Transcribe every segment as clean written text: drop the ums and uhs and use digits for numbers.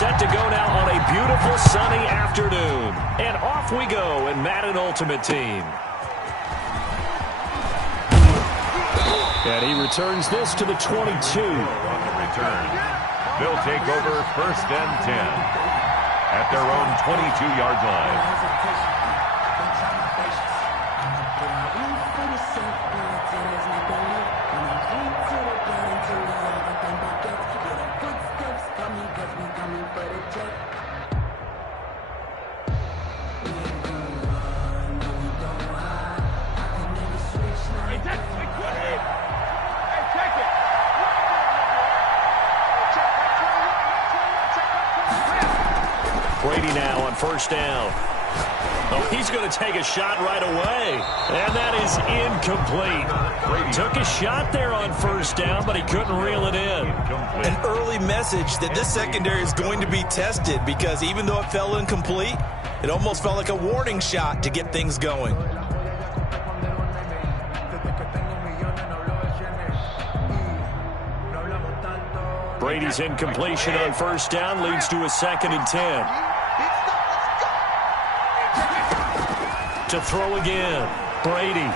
set to go now on a beautiful sunny afternoon. And off we go in Madden Ultimate Team. And he returns this to the 22. On the return, they'll take over 1st and 10 at their own 22-yard line. Brady now on 1st down. Oh, he's going to take a shot right away. And that is incomplete. Took a shot there on 1st down, but he couldn't reel it in. An early message that this secondary is going to be tested, because even though it fell incomplete, it almost felt like a warning shot to get things going. Brady's incompletion on 1st down leads to a 2nd and 10. To throw again, Brady.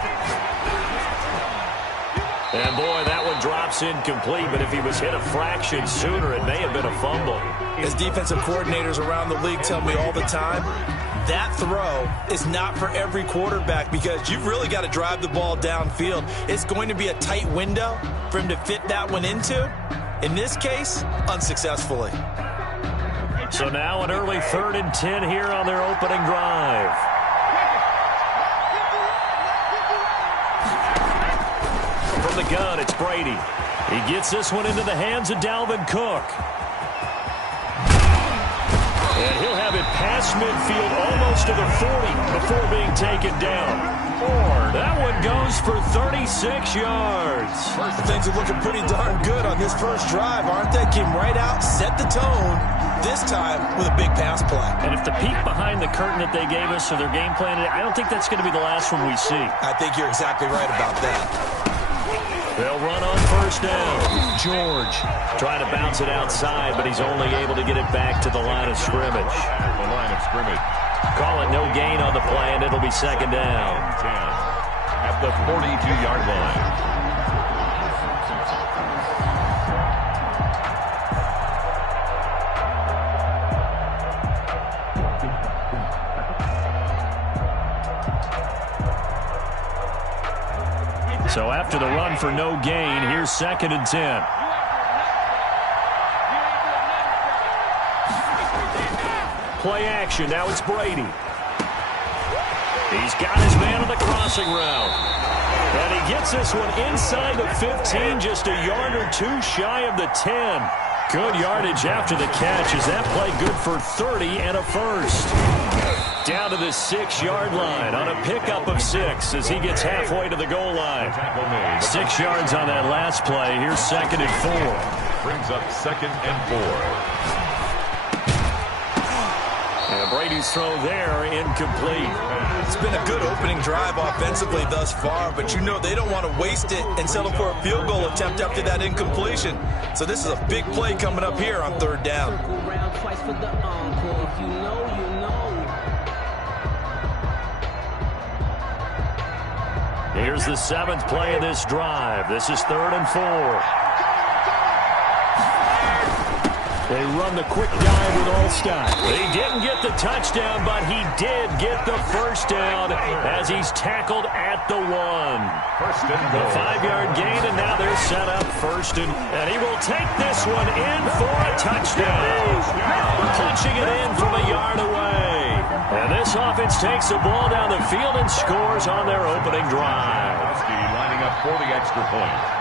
And boy, that one drops incomplete, but if he was hit a fraction sooner, it may have been a fumble. As defensive coordinators around the league tell me all the time, that throw is not for every quarterback, because you've really got to drive the ball downfield. It's going to be a tight window for him to fit that one into. In this case, unsuccessfully. So now an early 3rd and 10 here on their opening drive. From the gun, it's Brady. He gets this one into the hands of Dalvin Cook. And he'll have it past midfield almost to the 40 before being taken down. That one goes for 36 yards. Things are looking pretty darn good on this first drive, aren't they? Came right out, set the tone, this time with a big pass play. And if the peek behind the curtain that they gave us or their game plan, I don't think that's going to be the last one we see. I think you're exactly right about that. They'll run on 1st down. George trying to bounce it outside, but he's only able to get it back to the line of scrimmage. The line of scrimmage. Call it no gain on the play, and it'll be 2nd down. 10 at the 42-yard line. So after the run for no gain, here's 2nd and 10. Play action. Now it's Brady. He's got his man on the crossing route. And he gets this one inside the 15, just a yard or two shy of the 10. Good yardage after the catch. Is that play good for 30 and a first? Down to the 6-yard line on a pickup of 6 as he gets halfway to the goal line. 6 yards on that last play. Here's 2nd and 4. Brings up 2nd and 4. And Brady's throw there incomplete. It's been a good opening drive offensively thus far, but you know they don't want to waste it and settle for a field goal attempt after that incompletion. So this is a big play coming up here on 3rd down. Here's the 7th play of this drive. This is 3rd and 4. They run the quick dive with Allstott. He didn't get the touchdown, but he did get the first down as he's tackled at the 1. First and the 5-yard gain, and now they're set up 1st, and he will take this one in for a touchdown. Punching it in from a yard away. And this offense takes the ball down the field and scores on their opening drive. Lining up for the extra point.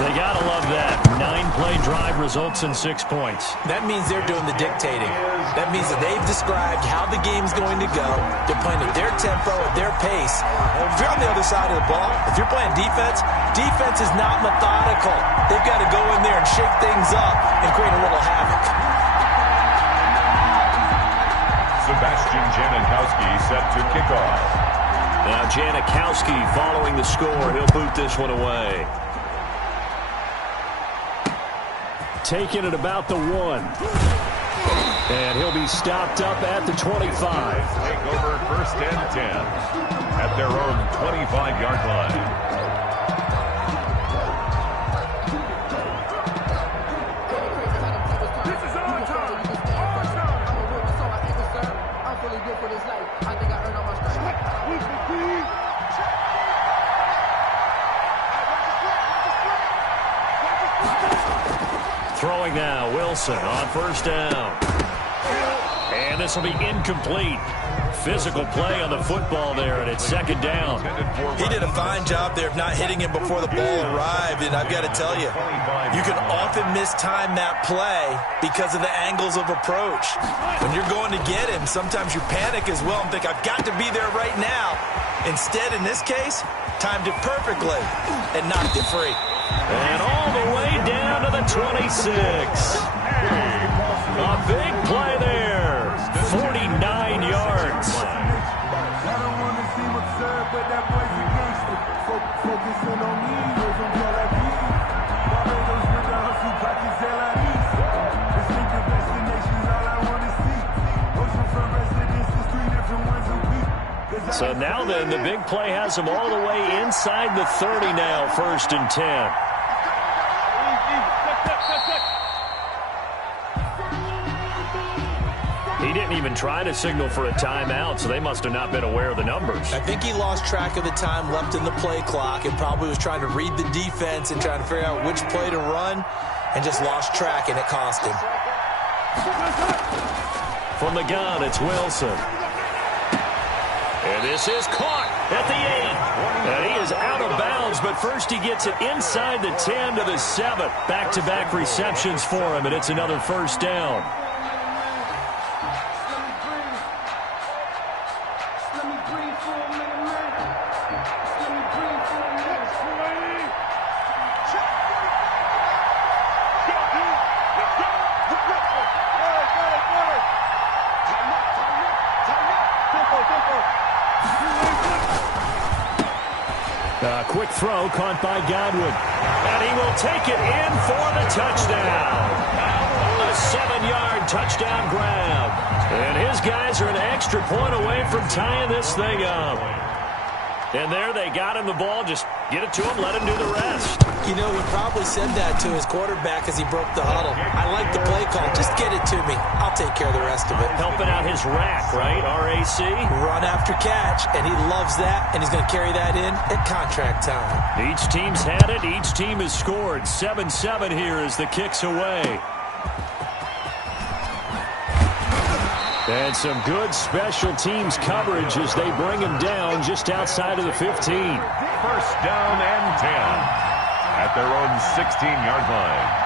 They gotta love that. 9-play drive results in 6 points. That means they're doing the dictating. That means that they've described how the game's going to go. They're playing at their tempo, at their pace. If you're on the other side of the ball, if you're playing defense, defense is not methodical. They've got to go in there and shake things up and create a little havoc. Sebastian Janikowski set to kick off. Now Janikowski following the score. He'll boot this one away. Taking it about the 1. And he'll be stopped up at the 25. Take over first and 10 at their own 25-yard line. Throwing now, Wilson on first down. And this will be incomplete. Physical play on the football there, and it's second down. He did a fine job there of not hitting him before the ball arrived, and I've got to tell you, you can often mistime that play because of the angles of approach. When you're going to get him, sometimes you panic as well and think, I've got to be there right now. Instead, in this case, timed it perfectly and knocked it free. And all the way down to the 26. A big play there. 49 yards. I don't want to seem absurd, but that boy's a gangster. Focusing on me, goes on Tel Aviv. Barbados with the hustle, pockets LIDs. Distinctive destinations, all I want to see. Oceanfront residences, 3 different ones a week. So now then, the big play has him all the way inside the 30 now, first and 10. He didn't even try to signal for a timeout, so they must have not been aware of the numbers. I think he lost track of the time left in the play clock and probably was trying to read the defense and trying to figure out which play to run and just lost track, and it cost him. From the gun, it's Wilson. And this is caught at the 8. And he is out of bounds, but first he gets it inside the 10 to the 7. Back-to-back receptions for him, and it's another first down. Quick throw caught by Godwin. And he will take it in for the touchdown. A 7-yard touchdown grab. And his guys are an extra point away from tying this thing up. And there they got him the ball. Just get it to him, let him do the rest. You know, he probably said that to his quarterback as he broke the huddle. I like the play call. Just get it to me. I'll take care of the rest of it. Helping out his rack, right? RAC. Run after catch, and he loves that, and he's going to carry that in at contract time. Each team's had it. Each team has scored. 7-7 here as the kick's away. And some good special teams coverage as they bring him down just outside of the 15. First down and 10 at their own 16-yard line.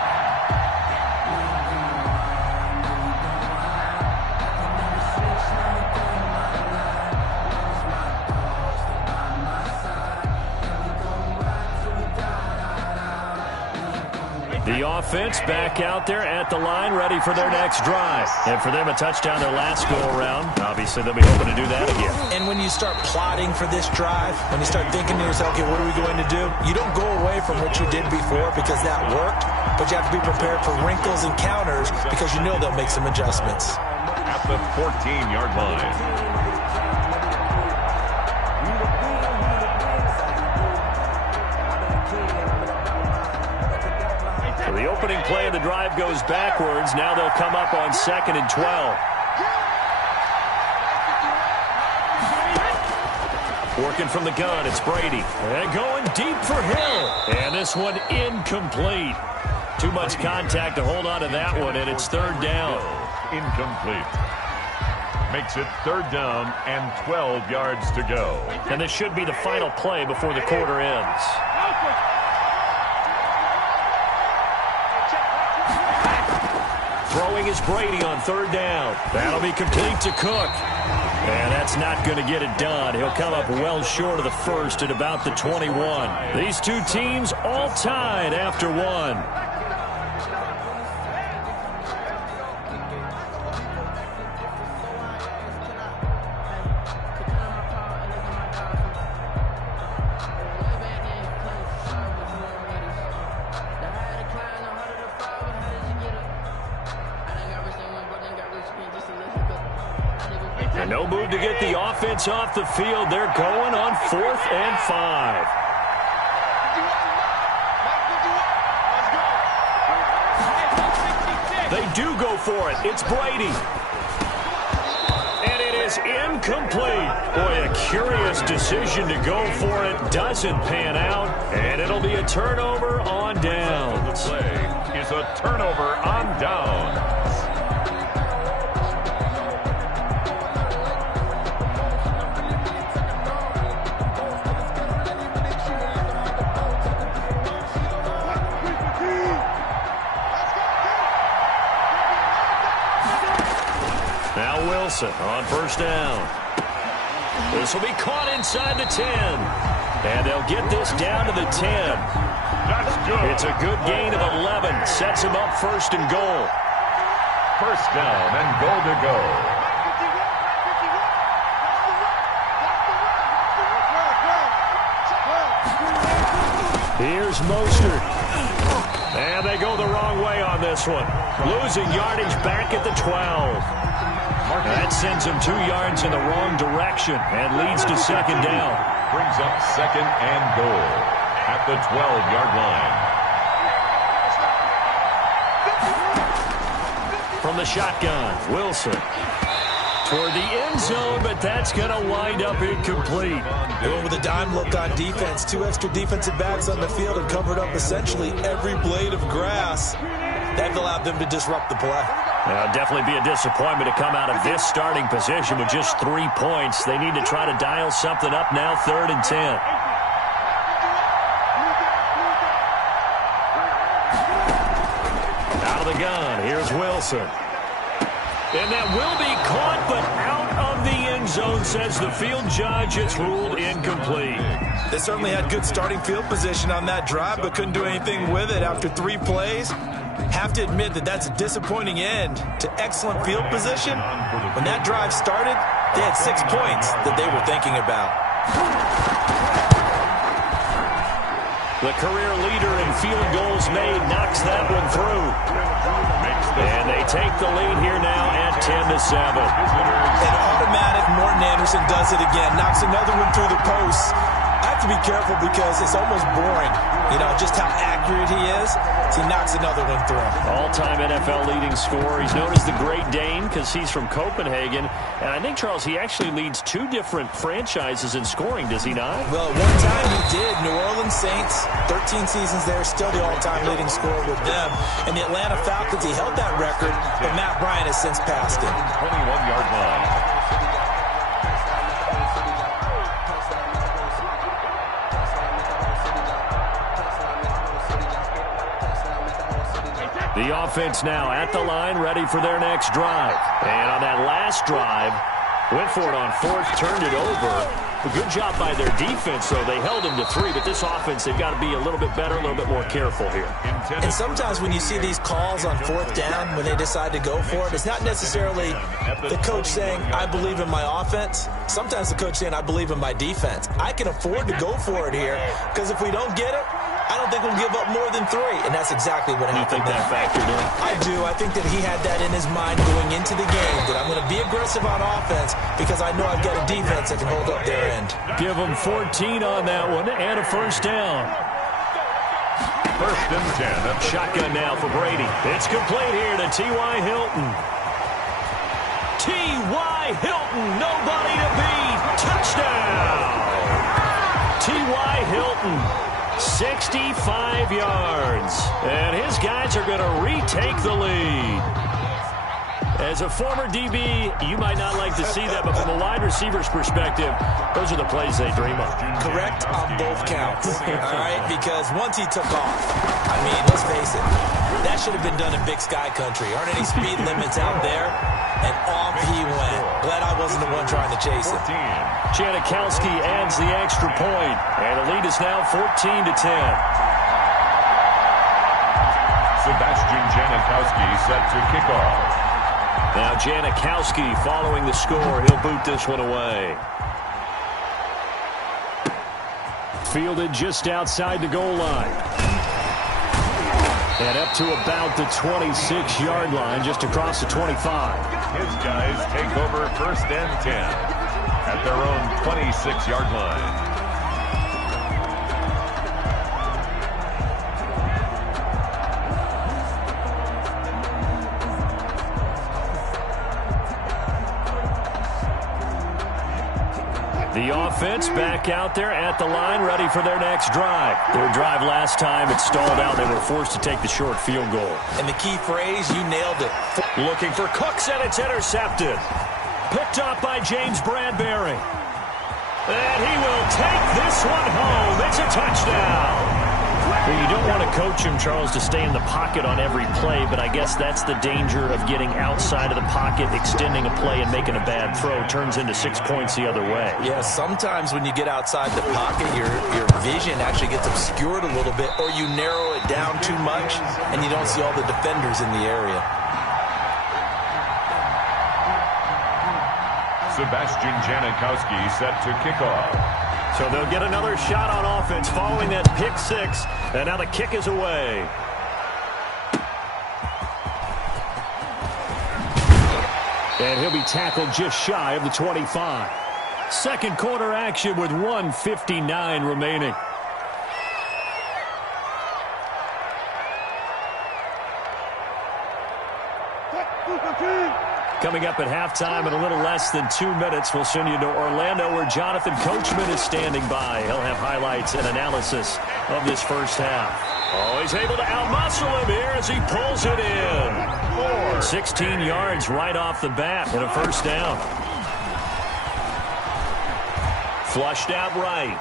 The offense back out there at the line, ready for their next drive. And for them, a touchdown their last go-around. Obviously, they'll be hoping to do that again. And when you start plotting for this drive, when you start thinking to yourself, okay, what are we going to do? You don't go away from what you did before because that worked, but you have to be prepared for wrinkles and counters because you know they'll make some adjustments. At the 14-yard line. The opening play of the drive goes backwards. Now they'll come up on 2nd and 12. Working from the gun, it's Brady. And going deep for Hill. And this one incomplete. Too much contact to hold on to that one, and it's 3rd down. Incomplete. Makes it 3rd down and 12 yards to go. And this should be the final play before the quarter ends. Throwing is Brady on 3rd down. That'll be complete to Cook. And that's not going to get it done. He'll come up well short of the first at about the 21. These two teams all tied after one. No move to get the offense off the field. They're going on 4th and 5. They do go for it. It's Brady. And it is incomplete. Boy, a curious decision to go for it. Doesn't pan out. And it'll be a turnover on downs. The play is a turnover on downs. Now Wilson on 1st down. This will be caught inside the 10. And they'll get this down to the 10. That's good. It's a good gain of 11. Sets him up 1st and goal. 1st down and goal to go. Here's Mostert. And they go the wrong way on this one. Losing yardage back at the 12. That sends him 2 yards in the wrong direction and leads to 2nd down. Brings up 2nd and goal at the 12-yard line. From the shotgun, Wilson toward the end zone, but that's going to wind up incomplete. Going with a dime look on defense. 2 extra defensive backs on the field and covered up essentially every blade of grass. That allowed them to disrupt the play. Now, definitely be a disappointment to come out of this starting position with just 3 points. They need to try to dial something up now, 3rd and 10. Out of the gun, here's Wilson. And that will be caught, but out of the end zone, says the field judge. It's ruled incomplete. They certainly had good starting field position on that drive, but couldn't do anything with it after 3 plays. Have to admit that that's a disappointing end to excellent field position. When that drive started, they had 6 points that they were thinking about. The career leader in field goals made knocks that one through. And they take the lead here now at 10-7. An automatic Morton Anderson does it again, knocks another one through the post. I have to be careful because it's almost boring, you know, just how accurate he is. So he knocks another one through. All-time NFL leading scorer. He's known as the Great Dane because he's from Copenhagen. And I think, Charles, he actually leads 2 different franchises in scoring, does he not? Well, at one time he did. New Orleans Saints, 13 seasons there, still the all-time leading scorer with them. And the Atlanta Falcons, he held that record, but Matt Bryant has since passed him. 21-yard line. The offense now at the line, ready for their next drive. And on that last drive, went for it on 4th, turned it over. A good job by their defense, though. They held them to 3, but this offense, they've got to be a little bit better, a little bit more careful here. And sometimes when you see these calls on 4th down, when they decide to go for it, it's not necessarily the coach saying, I believe in my offense. Sometimes the coach saying, I believe in my defense. I can afford to go for it here, because if we don't get it, I don't think we'll give up more than 3, and that's exactly what happened. You think that factored in? I do. I think that he had that in his mind going into the game, that I'm going to be aggressive on offense because I know I've got a defense that can hold up their end. Give them 14 on that one and a 1st down. 1st and 10. Shotgun now for Brady. It's complete here to T.Y. Hilton. T.Y. Hilton, nobody to beat. Touchdown. T.Y. Hilton. 65 yards. And his guys are going to retake the lead. As a former DB, you might not like to see that, but from a wide receiver's perspective, those are the plays they dream of. Correct on both counts. All right, because once he took off, I mean, let's face it, that should have been done in Big Sky Country. Aren't any speed limits out there? And off he went. Glad I wasn't the one trying to chase him. Janikowski adds the extra point, and the lead is now 14-10. Sebastian Janikowski set to kick off. Now Janikowski following the score. He'll boot this one away. Fielded just outside the goal line. And up to about the 26-yard line, just across the 25. His guys take over 1st and 10 at their own 26-yard line. The offense back out there at the line, ready for their next drive. Their drive last time, it stalled out. They were forced to take the short field goal. And the key phrase, you nailed it. Looking for Cooks, and it's intercepted. Picked up by James Bradbury. And he will take this one home. It's a touchdown. Well, you don't want to coach him, Charles, to stay in the pocket on every play, but I guess that's the danger of getting outside of the pocket, extending a play, and making a bad throw. Turns into 6 points the other way. Yeah, sometimes when you get outside the pocket, your vision actually gets obscured a little bit, or you narrow it down too much, and you don't see all the defenders in the area. Sebastian Janikowski set to kick off. So they'll get another shot on offense following that pick six, and now the kick is away. And he'll be tackled just shy of the 25. Second quarter action with 1:59 remaining. Coming up at halftime in a little less than 2 minutes, we'll send you to Orlando where Jonathan Coachman is standing by. He'll have highlights and analysis of this first half. Oh, he's able to outmuscle him here as he pulls it in. 16 yards right off the bat and a first down. Flushed out right.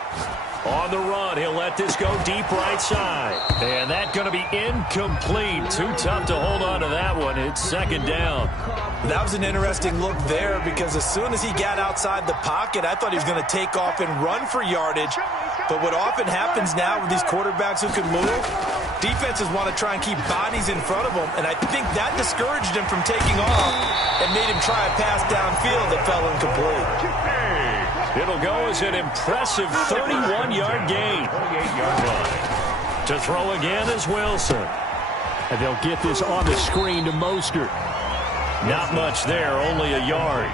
On the run, he'll let this go deep right side. And that's going to be incomplete. Too tough to hold on to that one. It's second down. That was an interesting look there because as soon as he got outside the pocket, I thought he was going to take off and run for yardage. But what often happens now with these quarterbacks who can move, defenses want to try and keep bodies in front of them. And I think that discouraged him from taking off and made him try a pass downfield that fell incomplete. It'll go as an impressive 31-yard gain. 28-yard line. To throw again is Wilson. And they'll get this on the screen to Mostert. Not much there, only a yard.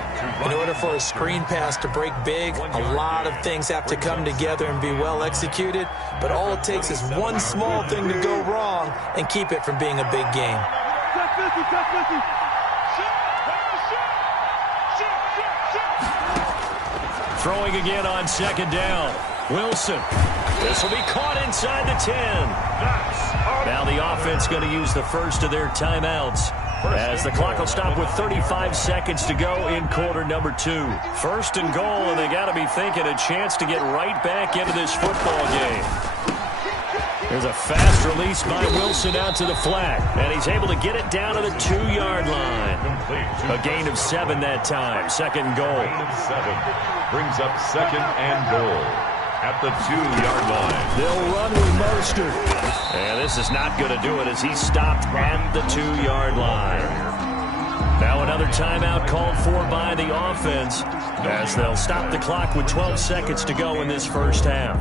In order for a screen pass to break big, a lot of things have to come together and be well executed. But all it takes is one small thing to go wrong and keep it from being a big game. Throwing again on second down. Wilson. This will be caught inside the 10. Now the offense going to use the first of their timeouts as the clock will stop with 35 seconds to go in quarter number 2. First and goal, and they got to be thinking a chance to get right back into this football game. There's a fast release by Wilson out to the flat, and he's able to get it down to the 2-yard line. A gain of 7 that time. Second and goal. Gain of 7 brings up second and goal at the 2-yard line. They'll run with Mostert. And this is not going to do it as he stopped at the 2-yard line. Now another timeout called for by the offense as they'll stop the clock with 12 seconds to go in this first half.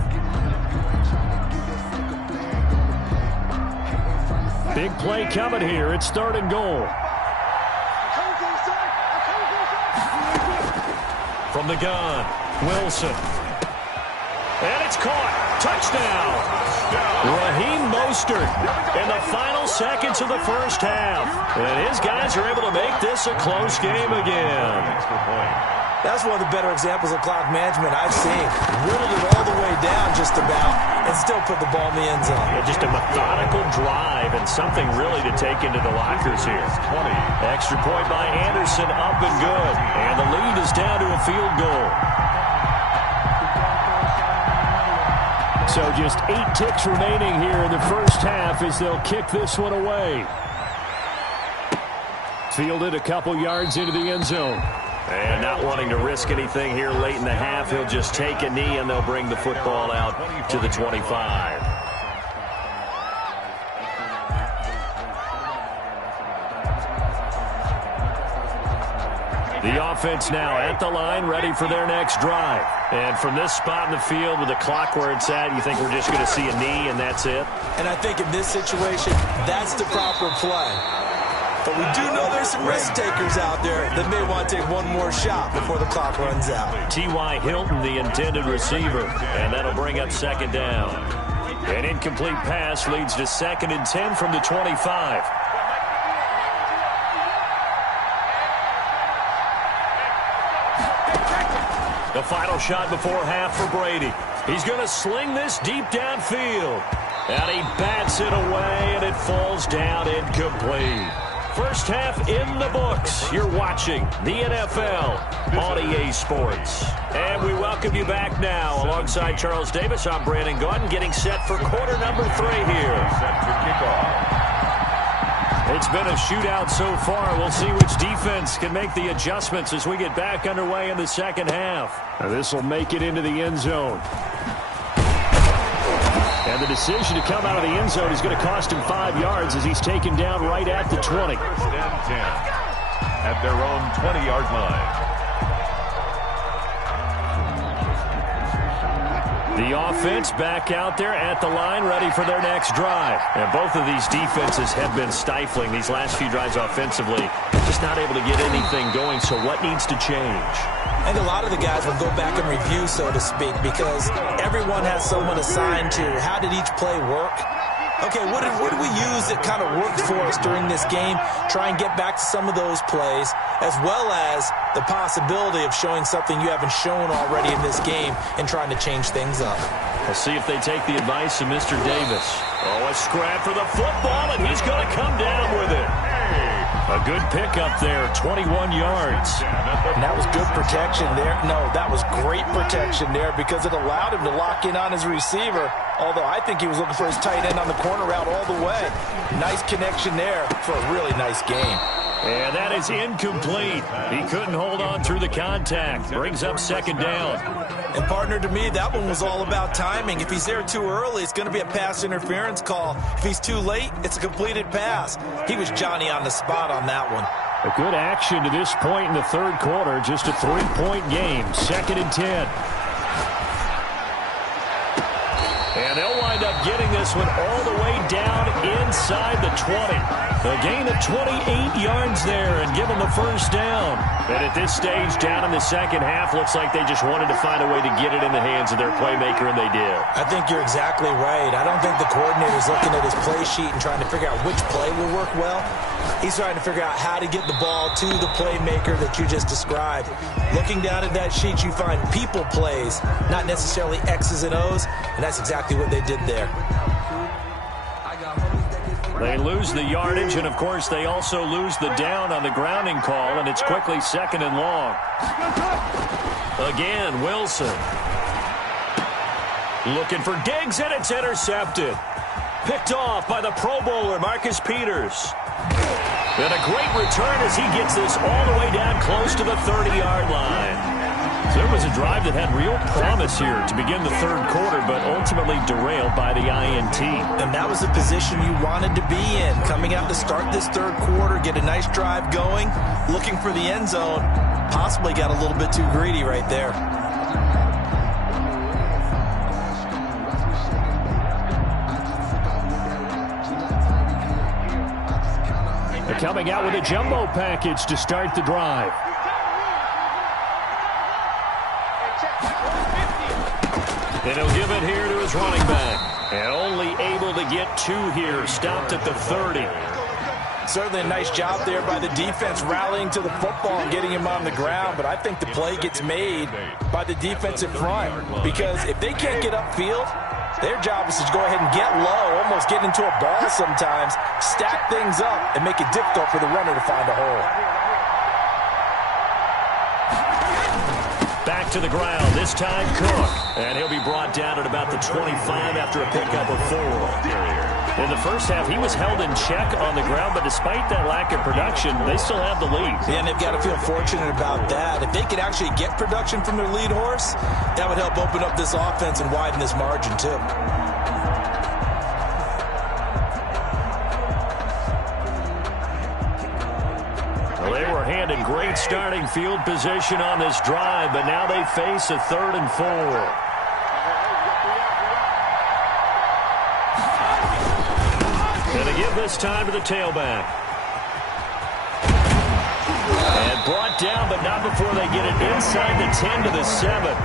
Big play coming here. It's third and goal. From the gun, Wilson. And it's caught. Touchdown. Raheem Mostert in the final seconds of the first half. And his guys are able to make this a close game again. That's one of the better examples of clock management I've seen. Whittled it all the way down just about and still put the ball in the end zone. Yeah, just a methodical drive and something really to take into the lockers here. 20. Extra point by Anderson, up and good. And the lead is down to a field goal. So just 8 ticks remaining here in the first half as they'll kick this one away. Fielded a couple yards into the end zone. And not wanting to risk anything here late in the half, he'll just take a knee and they'll bring the football out to the 25. The offense now at the line, ready for their next drive. And from this spot in the field with the clock where it's at, you think we're just going to see a knee and that's it? And I think in this situation, that's the proper play. But we do know there's some risk takers out there that may want to take one more shot before the clock runs out. T.Y. Hilton, the intended receiver, and that'll bring up second down. An incomplete pass leads to 2nd and 10 from the 25. The final shot before half for Brady. He's going to sling this deep downfield. And he bats it away, and it falls down incomplete. First half in the books. You're watching the NFL on EA Sports. And we welcome you back now. Alongside Charles Davis, I'm Brandon Gaudin, getting set for quarter number 3 here. Set to kick off. It's been a shootout so far. We'll see which defense can make the adjustments as we get back underway in the second half. This will make it into the end zone. And the decision to come out of the end zone is going to cost him 5 yards as he's taken down right at the 20. 1st and 10 at their own 20-yard line. The offense back out there at the line, ready for their next drive. And both of these defenses have been stifling these last few drives offensively. Just not able to get anything going, so what needs to change? I think a lot of the guys will go back and review, so to speak, because everyone has someone assigned to how did each play work. Okay, what did we use that kind of worked for us during this game? Try and get back to some of those plays, as well as the possibility of showing something you haven't shown already in this game and trying to change things up. We'll see if they take the advice of Mr. Davis. Oh, a scrap for the football, and he's going to come down with it. A good pickup there, 21 yards. And that was good protection there. No, that was great protection there because it allowed him to lock in on his receiver, although I think he was looking for his tight end on the corner route all the way. Nice connection there for a really nice game. And that is incomplete. He couldn't hold on through the contact. Brings up second down. And, partner, to me, that one was all about timing. If he's there too early, it's going to be a pass interference call. If he's too late, it's a completed pass. He was Johnny on the spot on that one. A good action to this point in the third quarter. Just a 3-point game. 2nd and 10. And they'll wind up getting this one all the way down inside the 20. A gain of 28 yards there and give them the first down. And at this stage, down in the second half, looks like they just wanted to find a way to get it in the hands of their playmaker, and they did. I think you're exactly right. I don't think the coordinator's looking at his play sheet and trying to figure out which play will work well. He's trying to figure out how to get the ball to the playmaker that you just described. Looking down at that sheet, you find people plays, not necessarily X's and O's, and that's exactly what they did there. They lose the yardage, and, of course, they also lose the down on the grounding call, and it's quickly 2nd and long. Again, Wilson. Looking for Diggs, and it's intercepted. Picked off by the Pro Bowler, Marcus Peters. And a great return as he gets this all the way down close to the 30-yard line. So there was a drive that had real promise here to begin the third quarter, but ultimately derailed by the INT. And that was the position you wanted to be in. Coming out to start this third quarter, get a nice drive going, looking for the end zone. Possibly got a little bit too greedy right there. They're coming out with a jumbo package to start the drive. And he'll give it here to his running back. And only able to get 2 here. Stopped at the 30. Certainly a nice job there by the defense rallying to the football and getting him on the ground. But I think the play gets made by the defensive front. Because if they can't get upfield, their job is to go ahead and get low, almost get into a ball sometimes, stack things up, and make it difficult for the runner to find a hole. Back to the ground, this time Cook. And he'll be brought down at about the 25 after a pickup of 4. In the first half, he was held in check on the ground, but despite that lack of production, they still have the lead. And they've got to feel fortunate about that. If they could actually get production from their lead horse, that would help open up this offense and widen this margin too. Well, they were handed great starting field position on this drive, but now they face a 3rd and 4. Going to give this time to the tailback. And brought down, but not before they get it inside the 10 to the 7.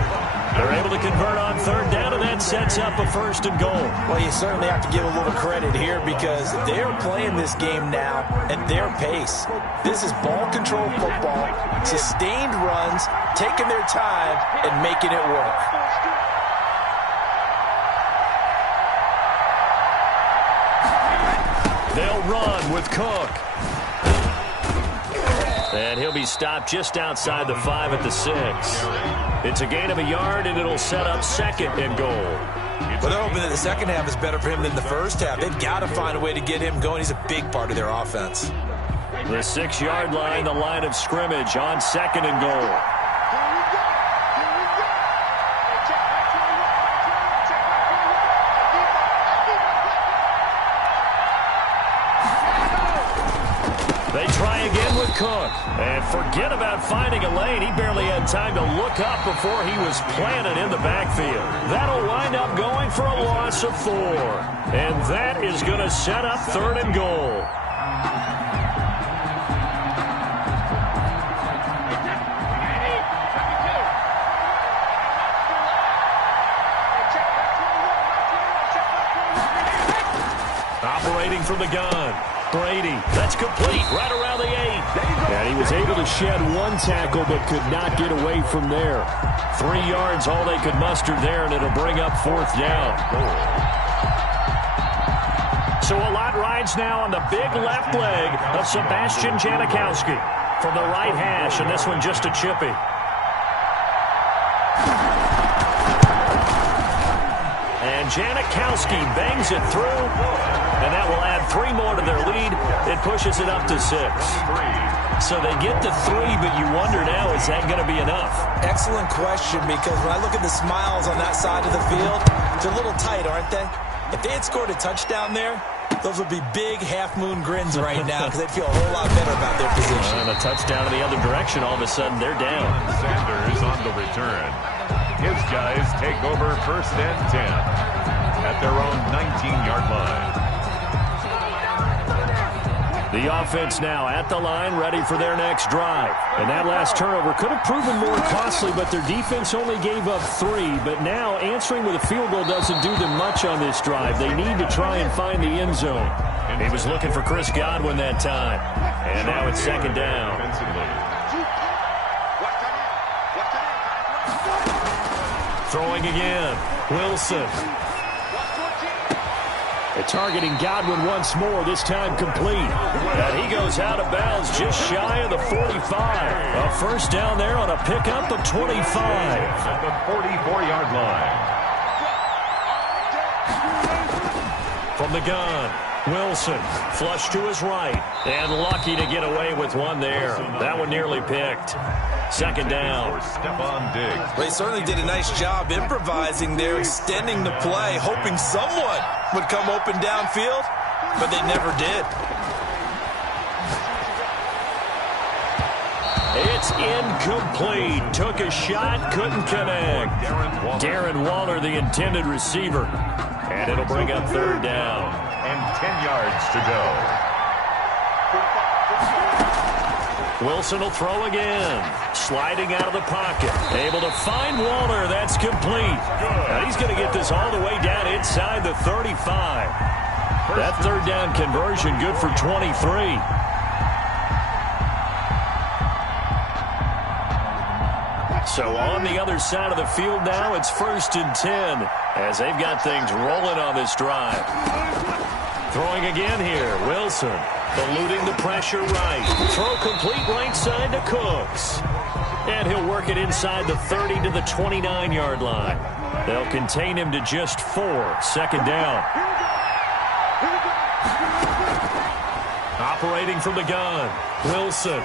They're able to convert on 3rd down, and that sets up a 1st and goal. Well, you certainly have to give a little credit here because they're playing this game now at their pace. This is ball control football, sustained runs, taking their time, and making it work. They'll run with Cook. And he'll be stopped just outside the 5 at the 6. It's a gain of a yard, and it'll set up 2nd and goal. Well, they're hoping that the second half is better for him than the first half. They've got to find a way to get him going. He's a big part of their offense. The 6-yard line, the line of scrimmage on 2nd and goal. They try again with Cook. And forget about finding a lane. He barely had time to look up before he was planted in the backfield. That'll wind up going for a loss of 4. And that is going to set up 3rd and goal. Operating from the gun. Brady, that's complete, right around the 8. And he was able to shed 1 tackle but could not get away from there. 3 yards, all they could muster there, and it'll bring up 4th down. So a lot rides now on the big left leg of Sebastian Janikowski from the right hash, and this one just a chippy. And Janikowski bangs it through, and that will add 3 more to their lead. It pushes it up to 6. So they get to 3, but you wonder now, is that going to be enough? Excellent question, because when I look at the smiles on that side of the field, they're a little tight, aren't they? If they had scored a touchdown there, those would be big half-moon grins right now because they'd feel a whole lot better about their position. And a touchdown in the other direction, all of a sudden they're down. Sanders on the return. His guys take over 1st and 10 at their own 19-yard line. The offense now at the line, ready for their next drive. And that last turnover could have proven more costly, but their defense only gave up 3. But now answering with a field goal doesn't do them much on this drive. They need to try and find the end zone. He was looking for Chris Godwin that time. And now it's 2nd down. Throwing again. Wilson. Targeting Godwin once more, this time complete. And he goes out of bounds just shy of the 45. A 1st down there on a pickup of 25. At the 44-yard line. From the gun, Wilson, flush to his right. And lucky to get away with one there. That one nearly picked. 2nd down. Stephon Diggs. Well, he certainly did a nice job improvising there, extending the play, hoping someone would come open downfield, but they never did. It's incomplete. Took a shot, couldn't connect. Darren Waller, the intended receiver. And it'll bring up 3rd down. And 10 yards to go. Wilson will throw again. Sliding out of the pocket. Able to find Waller. That's complete. Now he's going to get this all the way down inside the 35. That 3rd down conversion good for 23. So on the other side of the field now, it's 1st and 10 as they've got things rolling on this drive. Throwing again here, Wilson. Eluding the pressure right. Throw complete right side to Cooks. And he'll work it inside the 30 to the 29-yard line. They'll contain him to just 4. 2nd down. Operating from the gun, Wilson.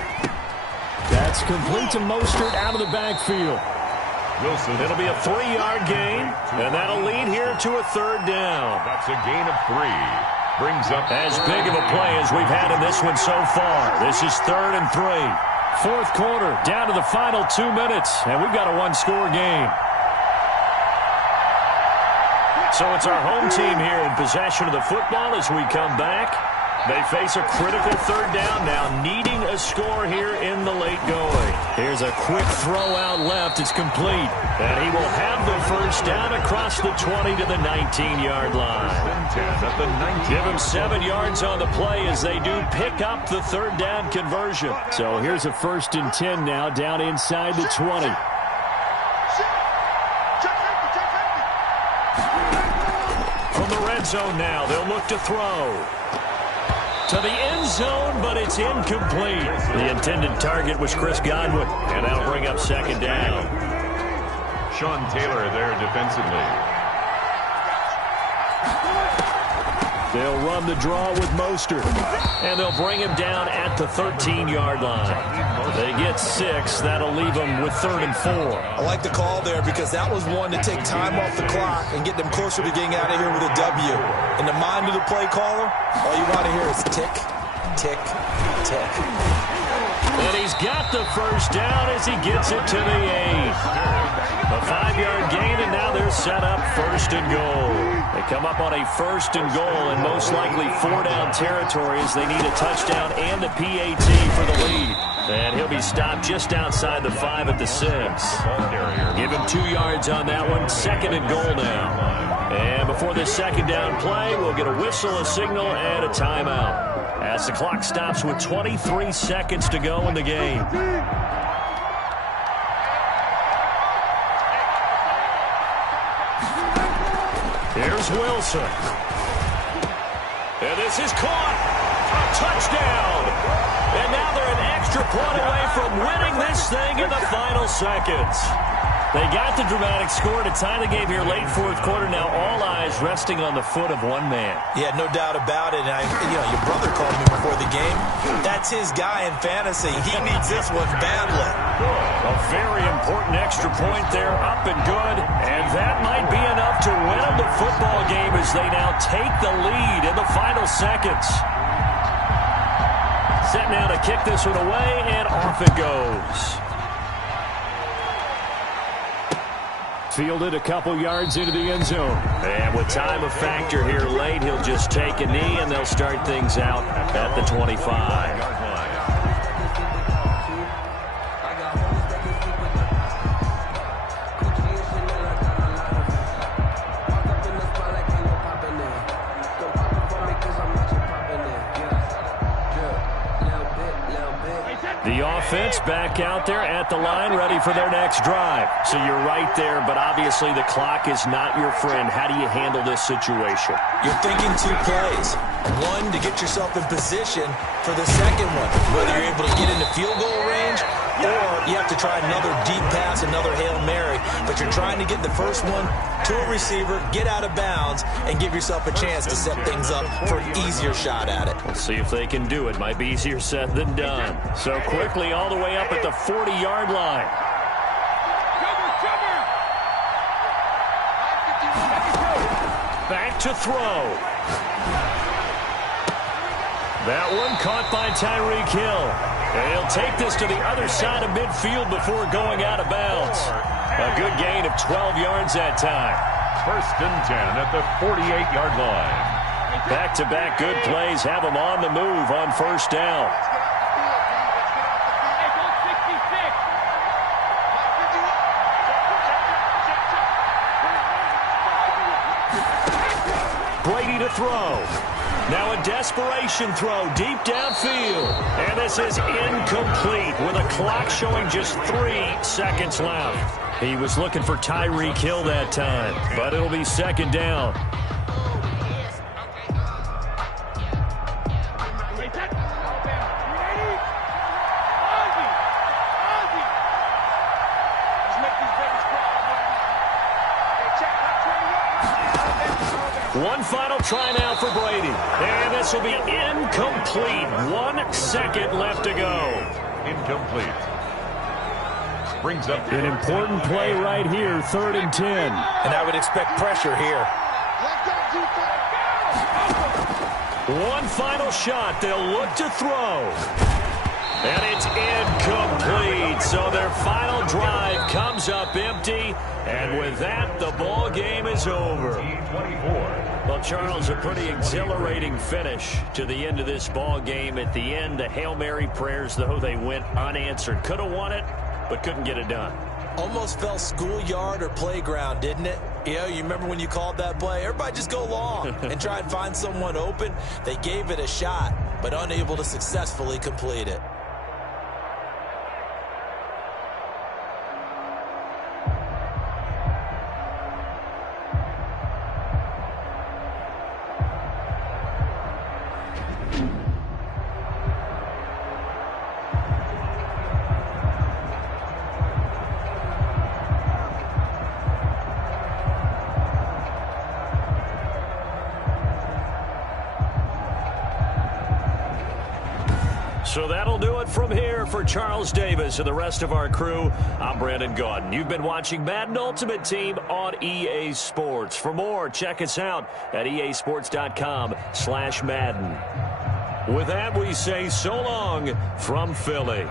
That's complete to Mostert out of the backfield. Wilson. It'll be a 3-yard gain, and that'll lead here to a 3rd down. That's a gain of 3. Brings up as big of a play as we've had in this one so far. This is 3rd and 3. Fourth quarter, down to the final 2 minutes, and we've got a one-score game. So it's our home team here in possession of the football as we come back. They face a critical third down now, needing a score here in the late going. Here's a quick throw out left. It's complete. And he will have the first down across the 20 to the 19-yard line. Give him 7 yards on the play as they do pick up the third down conversion. So here's a 1st and 10 now, down inside the 20. From the red zone now, they'll look to throw. To the end zone, but it's incomplete. The intended target was Chris Godwin, and that'll bring up 2nd down. Sean Taylor there defensively. They'll run the draw with Mostert, and they'll bring him down at the 13-yard line. They get 6. That'll leave them with 3rd and 4. I like the call there because that was one to take time off the clock and get them closer to getting out of here with a W. In the mind of the play caller, all you want to hear is tick, tick, tick. And he's got the first down as he gets it to the 8. A 5-yard gain, and now they're set up 1st and goal. They come up on a 1st and goal in most likely 4-down territory as they need a touchdown and the PAT for the lead. And he'll be stopped just outside the 5 at the 6. Give him 2 yards on that one. 2nd and goal now. And before this 2nd down play, we'll get a whistle, a signal, and a timeout as the clock stops with 23 seconds to go in the game. Here's Wilson. And this is caught. A touchdown. And now they're an extra point away from winning this thing in the final seconds. They got the dramatic score to tie the game here late 4th quarter. Now all eyes resting on the foot of one man. Yeah, no doubt about it. And your brother called me before the game. That's his guy in fantasy. He needs this one badly. A very important extra point there, up and good. And that might be enough to win them the football game as they now take the lead in the final seconds. Set now to kick this one away, and off it goes. Fielded a couple yards into the end zone. And with time a factor here late, he'll just take a knee, and they'll start things out at the 25. The offense back out there at the line, ready for their next drive. So you're right there, but obviously the clock is not your friend. How do you handle this situation? You're thinking 2 plays. One, to get yourself in position for the second one, whether you're able to get into field goal range or you have to try another deep pass, another Hail Mary. But you're trying to get the first one to a receiver, get out of bounds, and give yourself a chance to set things up for an easier shot at it. We'll see if they can do it. Might be easier said than done. So quickly all the way up at the 40-yard line. Back to throw. That one caught by Tyreek Hill. And he'll take this to the other side of midfield before going out of bounds. A good gain of 12 yards that time. 1st and 10 at the 48-yard line. Back-to-back good plays have them on the move on 1st down. Brady to throw. Now a desperation throw deep downfield. And this is incomplete with a clock showing just 3 seconds left. He was looking for Tyreek Hill that time, but it'll be 2nd down. One final try now for Brady. And this will be incomplete. 1 second left to go. Incomplete. Brings up an important play right here, 3rd and 10. And I would expect pressure here. One final shot. They'll look to throw. And it's incomplete. final drive comes up empty, and with that, the ball game is over. Well, Charles, a pretty exhilarating finish to the end of this ball game. At the end, the Hail Mary prayers, though, they went unanswered. Could have won it, but couldn't get it done. Almost felt schoolyard or playground, didn't it? You remember when you called that play? Everybody just go long and try and find someone open. They gave it a shot, but unable to successfully complete it. So that'll do it from here for Charles Davis and the rest of our crew. I'm Brandon Gaudin. You've been watching Madden Ultimate Team on EA Sports. For more, check us out at easports.com/Madden. With that, we say so long from Philly.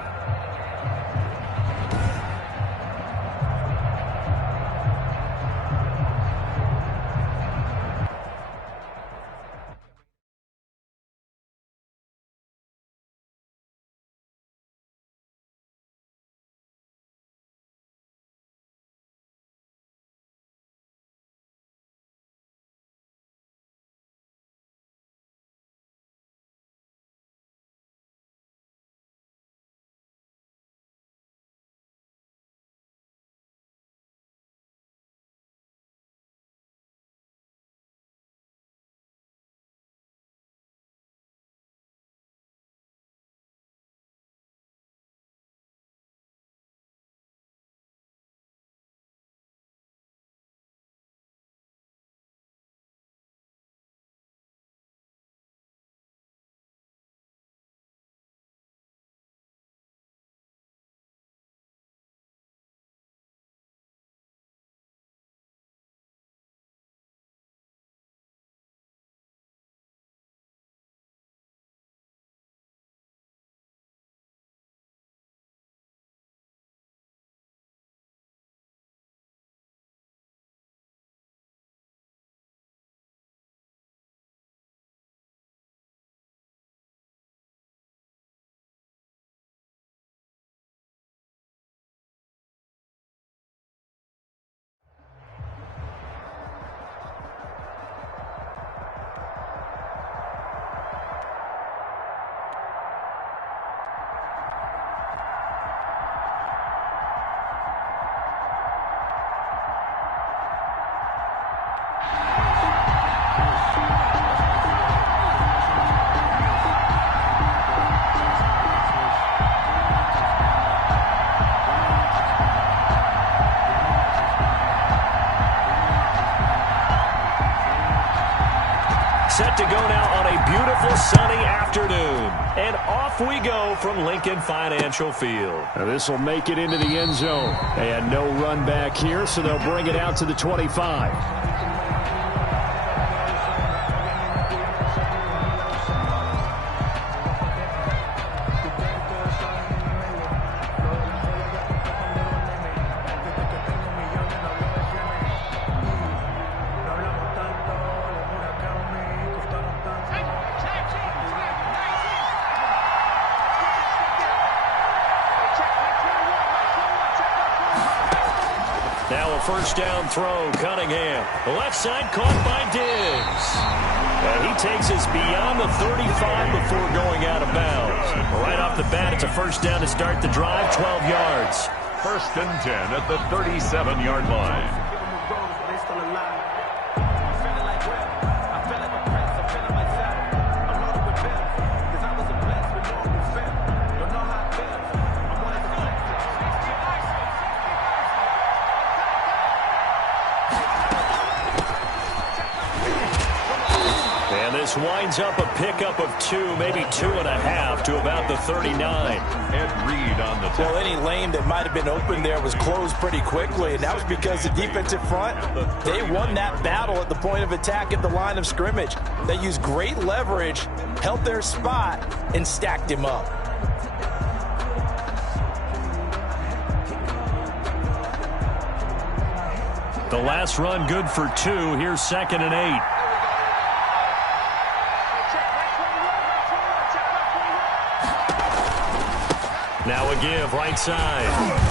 Set to go now on a beautiful sunny afternoon. And off we go from Lincoln Financial Field. Now this will make it into the end zone. And no run back here, so they'll bring it out to the 25. Now a first down throw, Cunningham. The left side caught by Diggs. And he takes us beyond the 35 before going out of bounds. Right off the bat, it's a first down to start the drive, 12 yards. First and 10 at the 37-yard line. This winds up a pickup of 2, maybe 2.5 to about the 39. Ed Reed on the top. Well, any lane that might have been open there was closed pretty quickly, and that was because the defensive front, they won that battle at the point of attack at the line of scrimmage. They used great leverage, held their spot, and stacked him up. The last run good for 2. Here's 2nd and 8. Now a give, right side.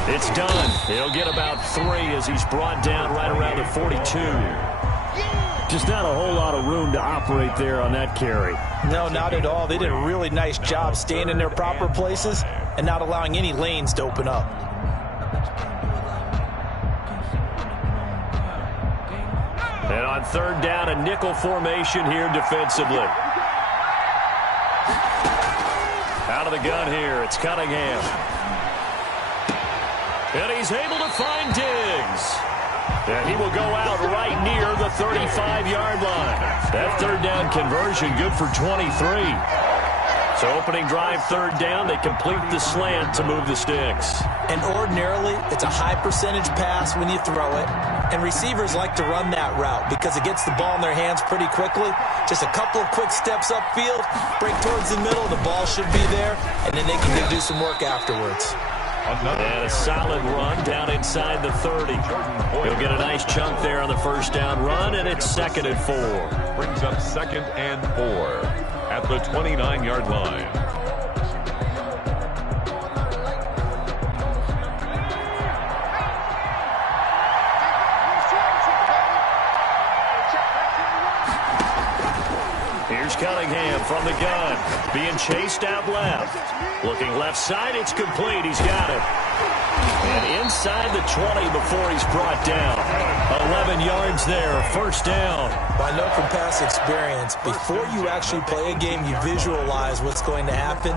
It's done. He'll get about 3 as he's brought down right around the 42. Just not a whole lot of room to operate there on that carry. No, not at all. They did a really nice job staying in their proper places and not allowing any lanes to open up. And on 3rd down, a nickel formation here defensively. Out of the gun here, it's Cunningham. And he's able to find Diggs. And he will go out right near the 35-yard line. That 3rd down conversion good for 23. So opening drive 3rd down, they complete the slant to move the sticks. And ordinarily, it's a high percentage pass when you throw it. And receivers like to run that route because it gets the ball in their hands pretty quickly. Just a couple of quick steps upfield, break towards the middle, the ball should be there, and then they can do some work afterwards. And a solid run down inside the 30. He'll get a nice chunk there on the 1st down run, and it's 2nd and 4. Brings up 2nd and 4 at the 29-yard line. Here's Cunningham from the gun. Being chased out left. Looking left side, it's complete. He's got it. And inside the 20 before he's brought down. 11 yards there, 1st down. I know from past experience, before you actually play a game, you visualize what's going to happen.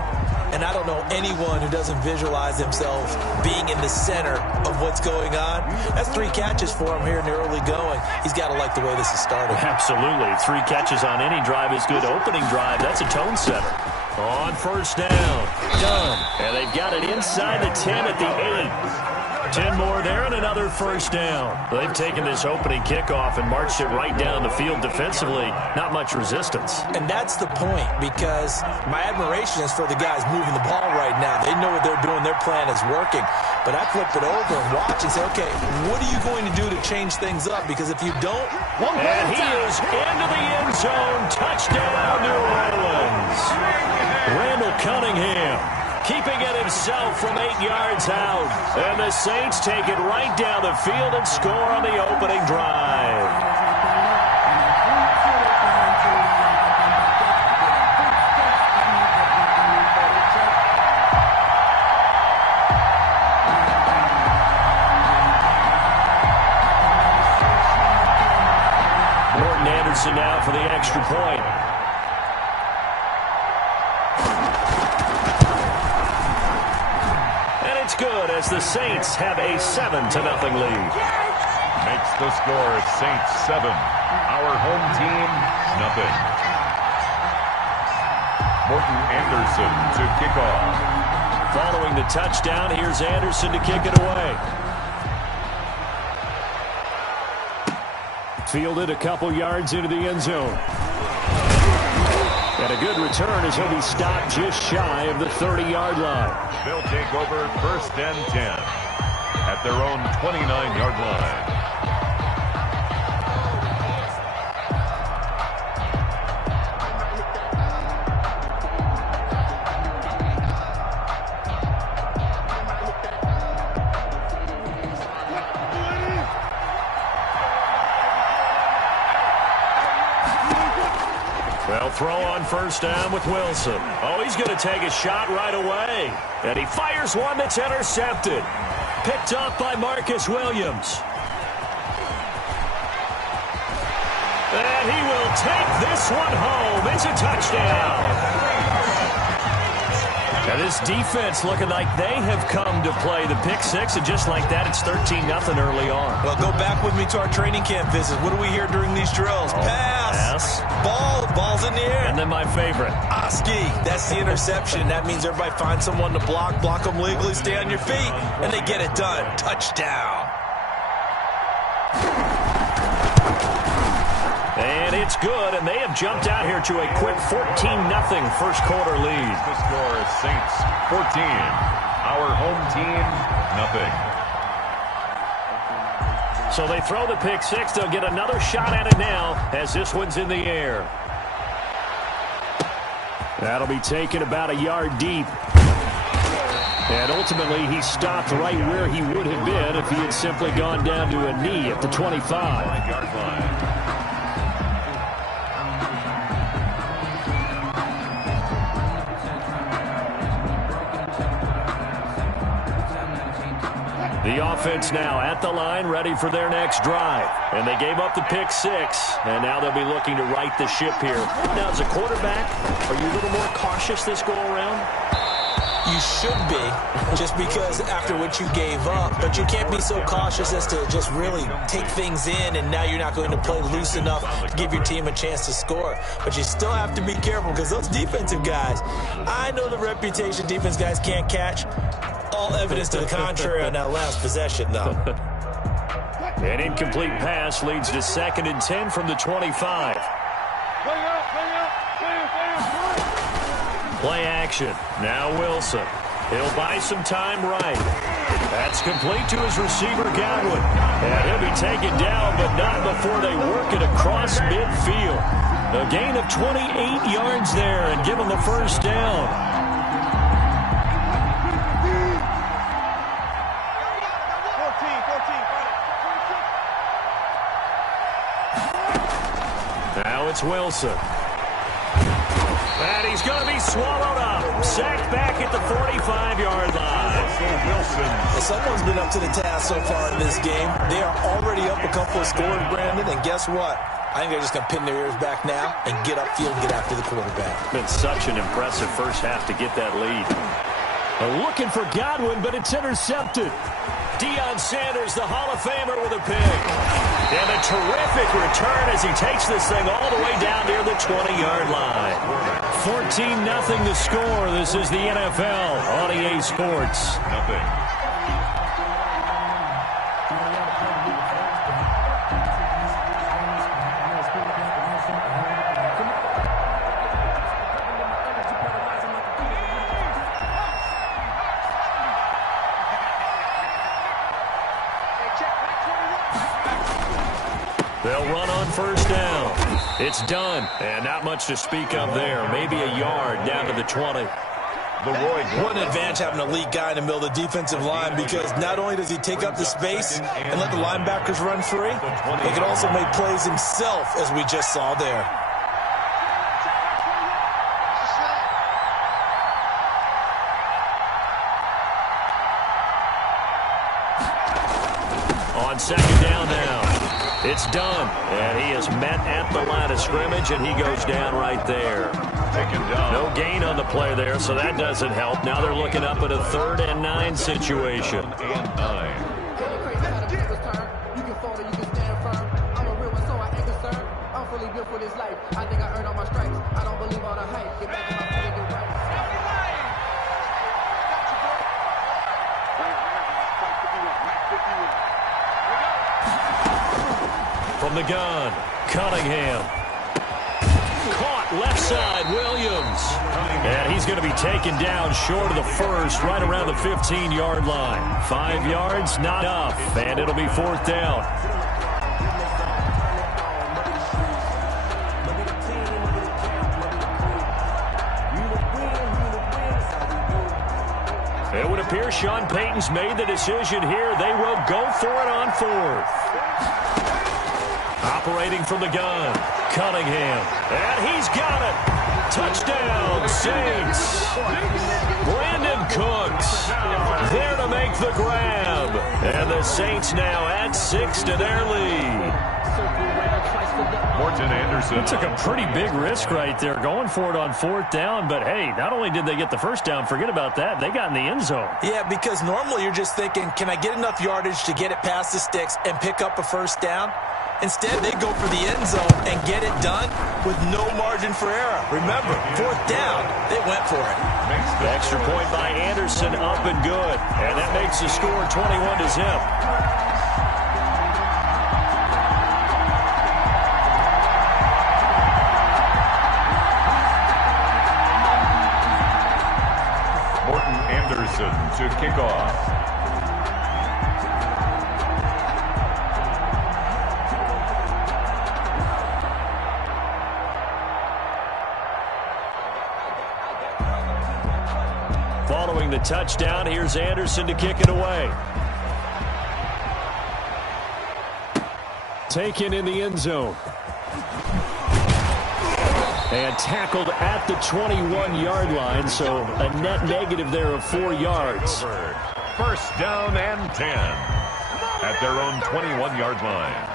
And I don't know anyone who doesn't visualize themselves being in the center of what's going on. That's 3 catches for him here in the early going. He's got to like the way this is started. Absolutely. 3 catches on any drive is good. Opening drive, that's a tone setter. On 1st down. Done. And they've got it inside the 10 at the 8. 10 more there and another 1st down. They've taken this opening kickoff and marched it right down the field defensively. Not much resistance. And that's the point, because my admiration is for the guys moving the ball right now. They know what they're doing. Their plan is working. But I flip it over and watch and say, okay, what are you going to do to change things up? Because if you don't, and he is into the end zone. Touchdown, New Orleans. Randall Cunningham keeping it himself from 8 yards out. And the Saints take it right down the field and score on the opening drive. Morton Anderson now for the extra point. It's good as the Saints have a 7-0 lead. Makes the score Saints 7. Our home team, nothing. Morton Anderson to kick off. Following the touchdown, here's Anderson to kick it away. Fielded a couple yards into the end zone. And a good return as he'll be stopped just shy of the 30-yard line. They'll take over 1st and 10 at their own 29-yard line. Well, throw on 1st down with Wilson. Oh, he's going to take a shot right away. And he fires one that's intercepted. Picked up by Marcus Williams. And he will take this one home. It's a touchdown. Now this defense looking like they have come to play the pick 6, and just like that, it's 13-0 early on. Well, go back with me to our training camp visit. What do we hear during these drills? Pass. Ball's in the air. And then my favorite. Oski. That's the interception. That means everybody finds someone to block them legally, stay on your feet, and they get it done. Touchdown. And it's good, and they have jumped out here to a quick 14-0 first quarter lead. The score is Saints 14. Our home team, nothing. So they throw the pick six. They'll get another shot at it now as this one's in the air. That'll be taken about a yard deep. And ultimately, he stopped right where he would have been if he had simply gone down to a knee at the 25. Yard line. The offense now at the line, ready for their next drive. And they gave up the pick six, and now they'll be looking to right the ship here. Now, as a quarterback, are you a little more cautious this go-around? You should be, just because after what you gave up. But you can't be so cautious as to just really take things in, and now you're not going to play loose enough to give your team a chance to score. But you still have to be careful because those defensive guys, I know the reputation defense guys can't catch. All evidence to the contrary on that last possession, though. An incomplete pass leads to 2nd and 10 from the 25. Play action. Now Wilson. He'll buy some time right. That's complete to his receiver, Godwin. And he'll be taken down, but not before they work it across midfield. A gain of 28 yards there and give him the first down. Now it's Wilson. And he's going to be swallowed up. Sacked back at the 45-yard line. Wilson. Someone's been up to the task so far in this game. They are already up a couple of scores, Brandon, and guess what? I think they're just going to pin their ears back now and get upfield and get after the quarterback. Been such an impressive first half to get that lead. Looking for Godwin, but it's intercepted. Deion Sanders, the Hall of Famer, with a pick. And a terrific return as he takes this thing all the way down near the 20-yard line. 14-0 the score. This is the NFL on EA Sports. Nothing. They'll run on first down. It's done. And not much to speak of there. Maybe a yard down to the 20. What an advantage having an elite guy in the middle of the defensive line, because not only does he take up the space and let the linebackers run free, he can also make plays himself, as we just saw there. On second down now. It's done. And he is met at the line of scrimmage, and he goes down right there. Taken down. No gain on the play there, so that doesn't help. Now they're looking up at a 3rd and 9 situation. 3rd and 9. From the gun, Cunningham. Caught left side, Williams. And he's going to be taken down short of the first, right around the 15-yard line. 5 yards, not enough, and it'll be 4th down. It would appear Sean Payton's made the decision here. They will go for it on 4th. Operating from the gun, Cunningham. And he's got it. Touchdown, Saints. Brandon Cooks there to make the grab. And the Saints now add 6 to their lead. Morton Anderson. He took a pretty big risk right there, going for it on 4th down. But, hey, not only did they get the first down, forget about that, they got in the end zone. Yeah, because normally you're just thinking, can I get enough yardage to get it past the sticks and pick up a first down? Instead, they go for the end zone and get it done with no margin for error. Remember, 4th down, they went for it. The extra point by Anderson, up and good. And that makes the score 21-0. Morton Anderson to kick off. the touchdown. Here's Anderson to kick it away. Taken in the end zone. And tackled at the 21-yard line, so a net negative there of 4 yards. First down and 10 at their own 21-yard line.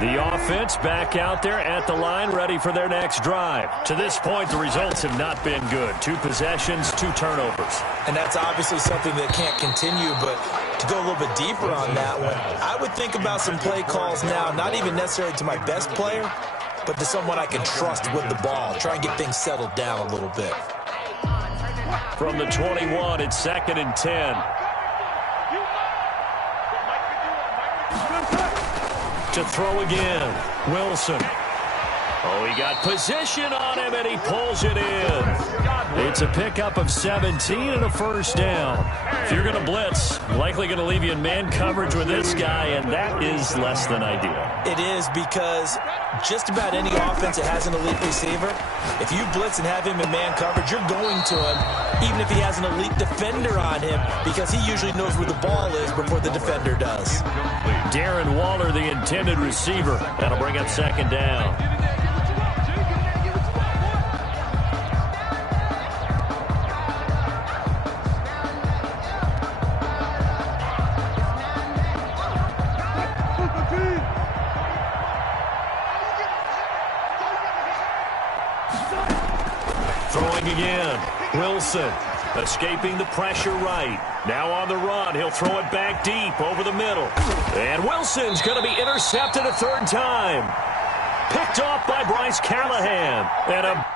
The offense back out there at the line, ready for their next drive. To this point, the results have not been good. 2 possessions, 2 turnovers. And that's obviously something that can't continue, but to go a little bit deeper on that one, I would think about some play calls now, not even necessarily to my best player, but to someone I can trust with the ball. Try and get things settled down a little bit. From the 21, it's 2nd and 10. To throw again, Wilson. Oh, he got position on him, and he pulls it in. It's a pickup of 17 and a first down. If you're going to blitz, likely going to leave you in man coverage with this guy, and that is less than ideal. It is, because just about any offense that has an elite receiver, if you blitz and have him in man coverage, you're going to him, even if he has an elite defender on him, because he usually knows where the ball is before the defender does. Darren Waller, the intended receiver. That'll bring up 2nd down. Throwing again. Wilson escaping the pressure right. Now on the run. He'll throw it back deep over the middle. And Wilson's going to be intercepted a 3rd time. Picked off by Bryce Callahan. And a